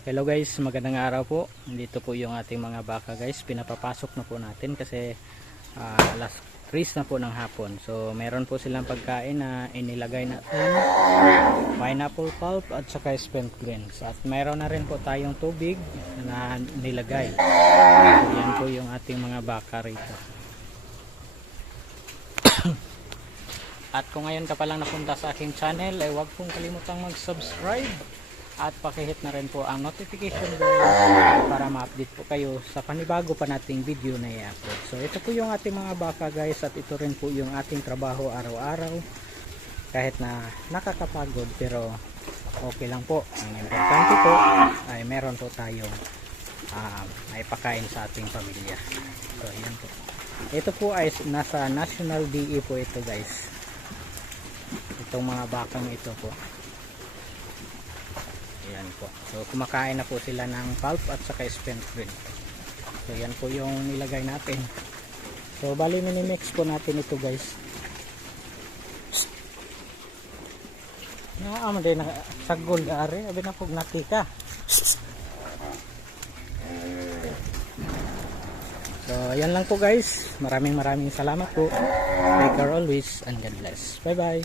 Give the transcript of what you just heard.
Hello guys, magandang araw po. Dito po yung ating mga baka guys. Pinapapasok na po natin kasi alas 3 na po ng hapon. So meron po silang pagkain na inilagay natin. Pineapple pulp at saka spent greens. At meron na rin po tayong tubig na nilagay. So yan po yung ating mga baka rito. At kung ngayon ka palang napunta sa aking channel, ay huwag pong kalimutang mag-subscribe at pakihit na rin po ang notification bell para ma-update po kayo sa panibago pa nating video na i-upload. So ito po yung ating mga baka guys, at ito rin po yung ating trabaho araw-araw. Kahit na nakakapagod pero okay lang po. Ang importante po ay meron po tayong ay pakain sa ating pamilya. So yan po. Ito po ay nasa National DE po ito guys. Itong mga bakang ito po. Ayan po. So kumakain na po sila ng pulp at saka spent green. So yan po yung nilagay natin. So bali minimix po natin ito guys. Naam din na sagol ari, abi na pug nakika. So yan lang po guys. Maraming salamat po. Take care always and God bless. Bye bye.